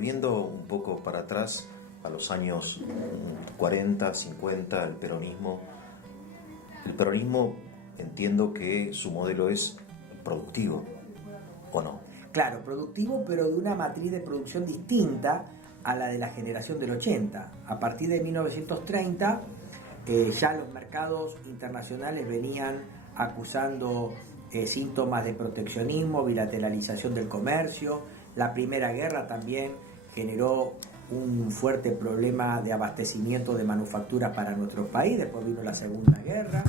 volviendo un poco para atrás, a los años 40, 50, el peronismo entiendo que su modelo es productivo, ¿o no? Claro, productivo, pero de una matriz de producción distinta a la de la generación del 80. A partir de 1930, ya los mercados internacionales venían acusando síntomas de proteccionismo, bilateralización del comercio. La Primera Guerra también generó un fuerte problema de abastecimiento de manufacturas para nuestro país. Después vino la Segunda Guerra.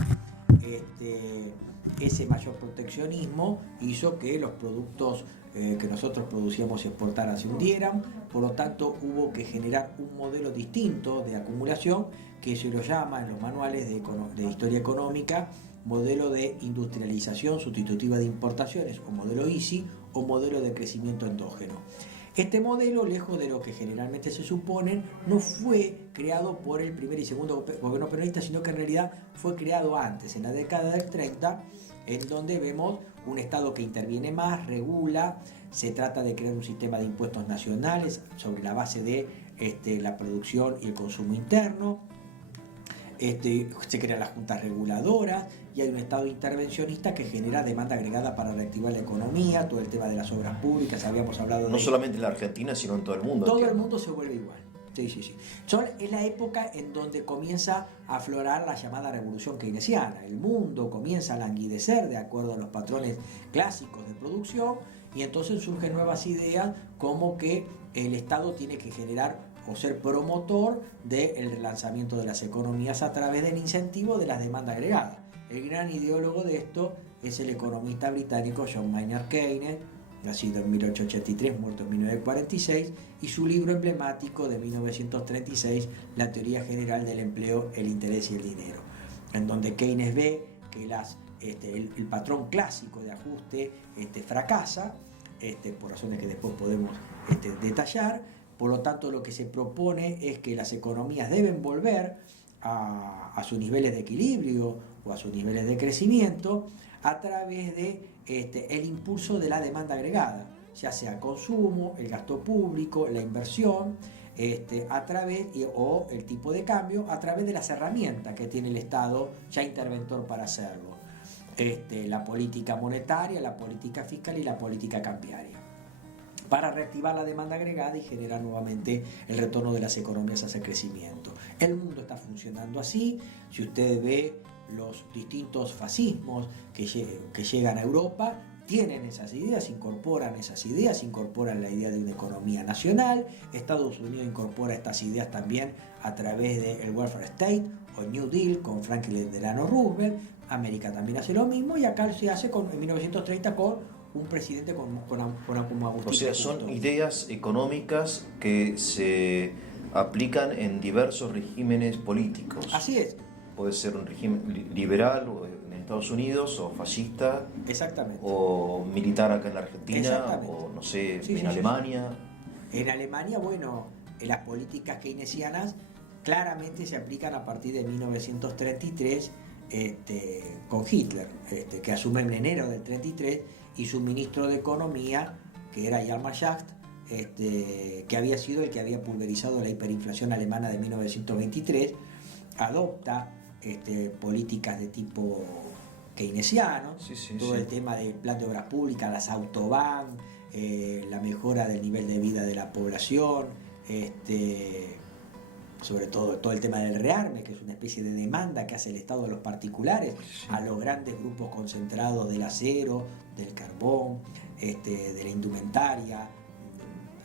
Ese mayor proteccionismo hizo que los productos que nosotros producíamos y exportaran se hundieran. Por lo tanto, hubo que generar un modelo distinto de acumulación que se lo llama en los manuales de historia económica modelo de industrialización sustitutiva de importaciones, o modelo ISI, o modelo de crecimiento endógeno. Este modelo, lejos de lo que generalmente se supone, no fue creado por el primer y segundo gobierno peronista, sino que en realidad fue creado antes, en la década del 30, en donde vemos un Estado que interviene más, regula, se trata de crear un sistema de impuestos nacionales sobre la base de la producción y el consumo interno. Se crean las juntas reguladoras y hay un Estado intervencionista que genera demanda agregada para reactivar la economía, todo el tema de las obras públicas, habíamos hablado de... No solamente en la Argentina, sino en todo el mundo. Todo el mundo se vuelve igual. Sí. Es la época en donde comienza a aflorar la llamada revolución keynesiana. El mundo comienza a languidecer de acuerdo a los patrones clásicos de producción y entonces surgen nuevas ideas como que el Estado tiene que generar o ser promotor del relanzamiento de las economías a través del incentivo de las demandas agregadas. El gran ideólogo de esto es el economista británico John Maynard Keynes, nacido en 1883, muerto en 1946, y su libro emblemático de 1936, La teoría general del empleo, el interés y el dinero, en donde Keynes ve que el patrón clásico de ajuste fracasa, por razones que después podemos detallar. Por lo tanto, lo que se propone es que las economías deben volver a sus niveles de equilibrio o a sus niveles de crecimiento a través de el impulso de la demanda agregada, ya sea consumo, el gasto público, la inversión, o el tipo de cambio, a través de las herramientas que tiene el Estado ya interventor para hacerlo. La política monetaria, la política fiscal y la política cambiaria, para reactivar la demanda agregada y generar nuevamente el retorno de las economías hacia el crecimiento. El mundo está funcionando así. Si usted ve los distintos fascismos que llegan a Europa, tienen esas ideas, incorporan la idea de una economía nacional. Estados Unidos incorpora estas ideas también a través del Welfare State o New Deal con Franklin Delano Roosevelt. América también hace lo mismo y acá se hace en 1930 con un presidente como Agustín. O sea, son ideas económicas que se aplican en diversos regímenes políticos. Así es. Puede ser un régimen liberal en Estados Unidos, o fascista. Exactamente. O militar acá en la Argentina, o no sé, en Alemania. En Alemania, bueno, las políticas keynesianas claramente se aplican a partir de 1933 con Hitler, que asume en enero del 33, y su ministro de Economía, que era Hjalmar Schacht, que había sido el que había pulverizado la hiperinflación alemana de 1923, adopta políticas de tipo keynesiano, el tema del plan de obras públicas, las autobahn, la mejora del nivel de vida de la población, sobre todo el tema del rearme, que es una especie de demanda que hace el Estado a los particulares, a los grandes grupos concentrados del acero, del carbón, de la indumentaria.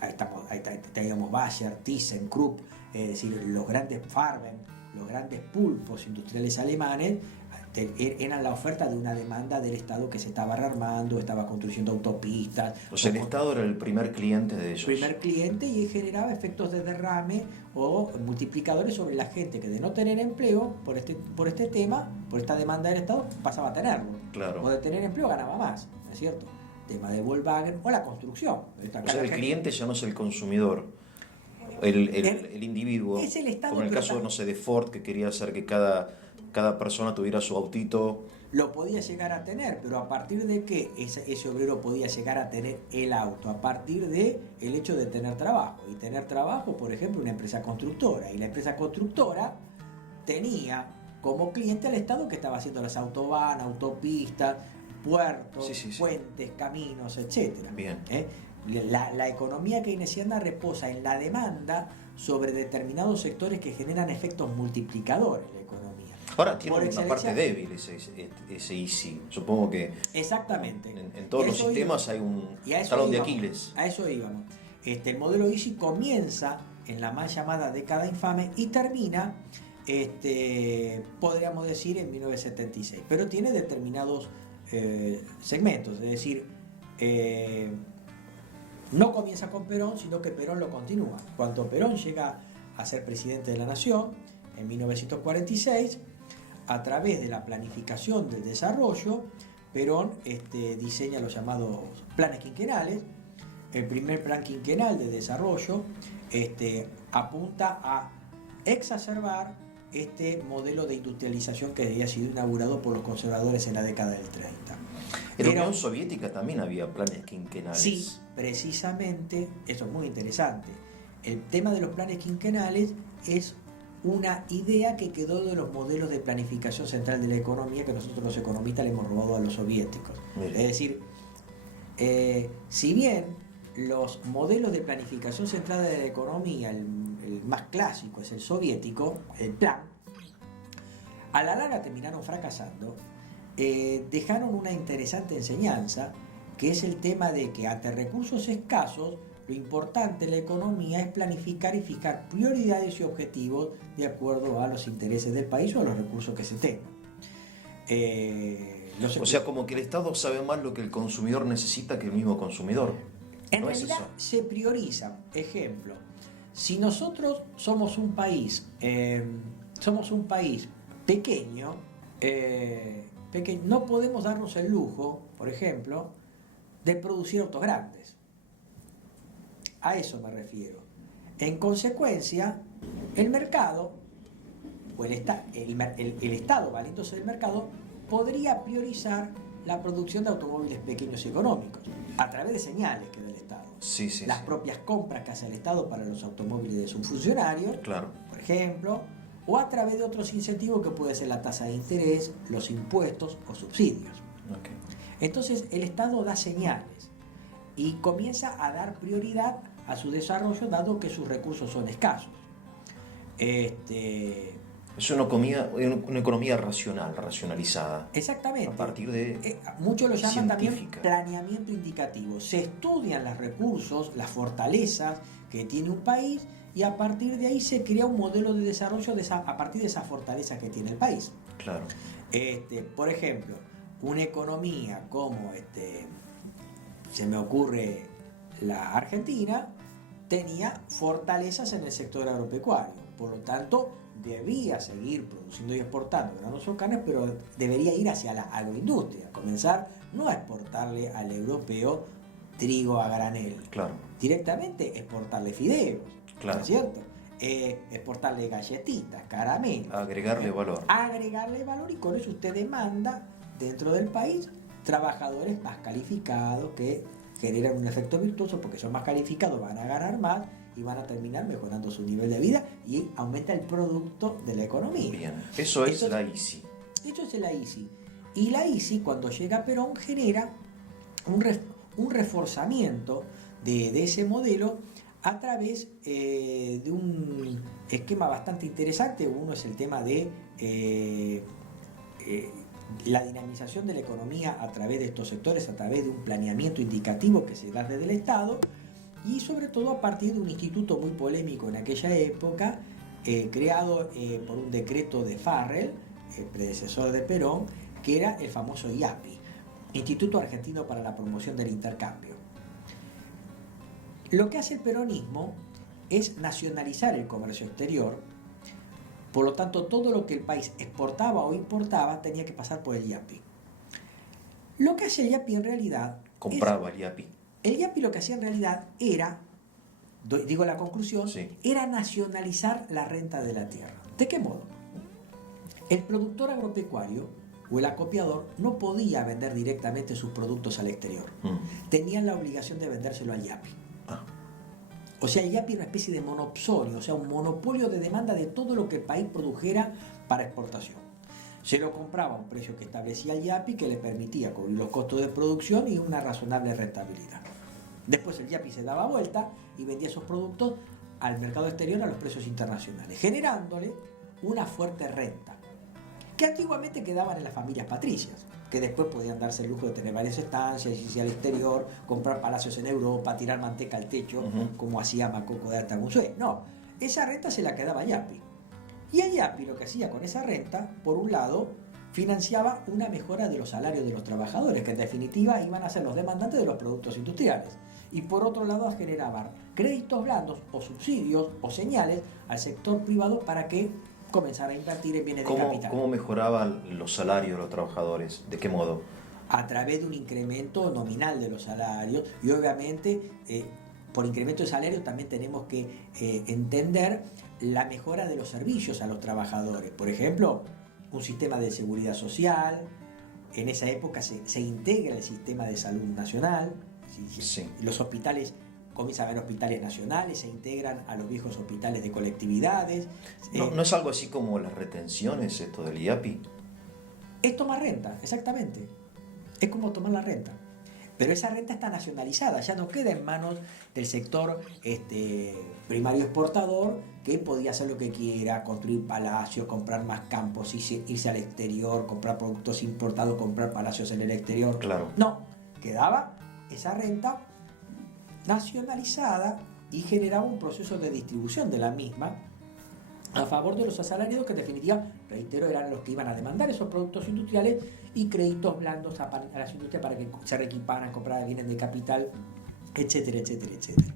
Ahí teníamos Bayer, Thyssen, Krupp, es decir, los grandes Farben, los grandes pulpos industriales alemanes, eran la oferta de una demanda del Estado que se estaba rearmando, estaba construyendo autopistas. O sea, el Estado era el primer cliente de ellos. Primer cliente, y generaba efectos de derrame o multiplicadores sobre la gente que de no tener empleo por este tema, por esta demanda del Estado, pasaba a tenerlo. Claro. O de tener empleo ganaba más, ¿no es cierto? Tema de Volkswagen o la construcción. O sea, el cliente ya no es el consumidor, el individuo. Es el Estado, como en el caso, no sé, de Ford, que quería hacer que cada cada persona tuviera su autito. Lo podía llegar a tener, pero ¿a partir de qué ese obrero podía llegar a tener el auto? A partir de el hecho de tener trabajo. Y tener trabajo, por ejemplo, una empresa constructora. Y la empresa constructora tenía como cliente al Estado, que estaba haciendo las autobanas, autopistas, puertos, puentes, caminos, etcétera. Bien. La economía keynesiana reposa en la demanda sobre determinados sectores que generan efectos multiplicadores en la economía. Ahora tiene una parte débil ese ICI. Supongo que exactamente. En todos los sistemas hay un talón de Aquiles. A eso íbamos. El modelo ICI comienza en la mal llamada década infame y termina, podríamos decir, en 1976. Pero tiene determinados segmentos. Es decir, no comienza con Perón, sino que Perón lo continúa. Cuando Perón llega a ser presidente de la Nación, en 1946, a través de la planificación del desarrollo, Perón diseña los llamados planes quinquenales. El primer plan quinquenal de desarrollo apunta a exacerbar este modelo de industrialización que había sido inaugurado por los conservadores en la década del 30. En la Unión Soviética también había planes quinquenales. Sí, precisamente, eso es muy interesante. El tema de los planes quinquenales es una idea que quedó de los modelos de planificación central de la economía que nosotros los economistas le hemos robado a los soviéticos. Mira. Es decir, si bien los modelos de planificación central de la economía, el más clásico es el soviético, el plan, a la larga terminaron fracasando, dejaron una interesante enseñanza, que es el tema de que ante recursos escasos, lo importante en la economía es planificar y fijar prioridades y objetivos de acuerdo a los intereses del país o a los recursos que se tengan. O sea, como que el Estado sabe más lo que el consumidor necesita que el mismo consumidor. En realidad se priorizan. Ejemplo, si nosotros somos un país pequeño, no podemos darnos el lujo, por ejemplo, de producir autos grandes. A eso me refiero. En consecuencia, el mercado, o el Estado, valiéndose del mercado, podría priorizar la producción de automóviles pequeños y económicos, a través de señales que da el Estado. Las propias compras que hace el Estado para los automóviles de sus funcionarios, claro, por ejemplo, o a través de otros incentivos que puede ser la tasa de interés, los impuestos o subsidios. Okay. Entonces el Estado da señales y comienza a dar prioridad a su desarrollo, dado que sus recursos son escasos. Es una economía racionalizada. Exactamente. A partir de muchos lo llaman también planeamiento indicativo. Se estudian los recursos, las fortalezas que tiene un país, y a partir de ahí se crea un modelo de desarrollo a partir de esas fortalezas que tiene el país. Claro. Por ejemplo, una economía como se me ocurre la Argentina, tenía fortalezas en el sector agropecuario, por lo tanto debía seguir produciendo y exportando granos o carnes, pero debería ir hacia la agroindustria, comenzar no a exportarle al europeo trigo a granel, claro, directamente exportarle fideos, claro, ¿no es cierto? Exportarle galletitas, caramelos, agregarle valor, y con eso usted demanda dentro del país trabajadores más calificados que generan un efecto virtuoso, porque son más calificados, van a ganar más y van a terminar mejorando su nivel de vida y aumenta el producto de la economía. Bien, eso es la ICI. Eso es la ICI. Y la ICI, cuando llega a Perón, genera un reforzamiento de ese modelo a través de un esquema bastante interesante. Uno es el tema de la dinamización de la economía a través de estos sectores, a través de un planeamiento indicativo que se da desde el Estado, y sobre todo a partir de un instituto muy polémico en aquella época, creado por un decreto de Farrell, el predecesor de Perón, que era el famoso IAPI, Instituto Argentino para la Promoción del Intercambio. Lo que hace el peronismo es nacionalizar el comercio exterior. Por lo tanto, todo lo que el país exportaba o importaba tenía que pasar por el IAPI. Lo que hace el IAPI en realidad... Compraba el IAPI. El IAPI lo que hacía en realidad era, digo la conclusión, sí, era nacionalizar la renta de la tierra. ¿De qué modo? El productor agropecuario o el acopiador no podía vender directamente sus productos al exterior. Tenían la obligación de vendérselo al IAPI. O sea, el IAPI era una especie de monopsonio, o sea, un monopolio de demanda de todo lo que el país produjera para exportación. Se lo compraba a un precio que establecía el IAPI, que le permitía cubrir los costos de producción y una razonable rentabilidad. Después el IAPI se daba vuelta y vendía esos productos al mercado exterior a los precios internacionales, generándole una fuerte renta, que antiguamente quedaban en las familias patricias, que después podían darse el lujo de tener varias estancias, irse al exterior, comprar palacios en Europa, tirar manteca al techo, como hacía Macoco de Artagunzué. No, esa renta se la quedaba IAPI. Y el IAPI lo que hacía con esa renta, por un lado, financiaba una mejora de los salarios de los trabajadores, que en definitiva iban a ser los demandantes de los productos industriales. Y por otro lado, generaban créditos blandos o subsidios o señales al sector privado para que comenzara a invertir en bienes de capital. ¿Cómo mejoraban los salarios de los trabajadores? ¿De qué modo? A través de un incremento nominal de los salarios y obviamente por incremento de salario también tenemos que entender la mejora de los servicios a los trabajadores. Por ejemplo, un sistema de seguridad social. En esa época se integra el sistema de salud nacional. Sí. Los hospitales, comienzan a haber hospitales nacionales, se integran a los viejos hospitales de colectividades. ¿No es algo así como las retenciones, esto del IAPI? Es tomar renta, exactamente. Es como tomar la renta. Pero esa renta está nacionalizada, ya no queda en manos del sector primario exportador, que podía hacer lo que quiera, construir palacios, comprar más campos, irse al exterior, comprar productos importados, comprar palacios en el exterior. Claro. No, quedaba esa renta nacionalizada y generaba un proceso de distribución de la misma a favor de los asalariados, que en definitiva, reitero, eran los que iban a demandar esos productos industriales, y créditos blandos a las industrias para que se reequiparan, compraran bienes de capital, etcétera, etcétera, etcétera.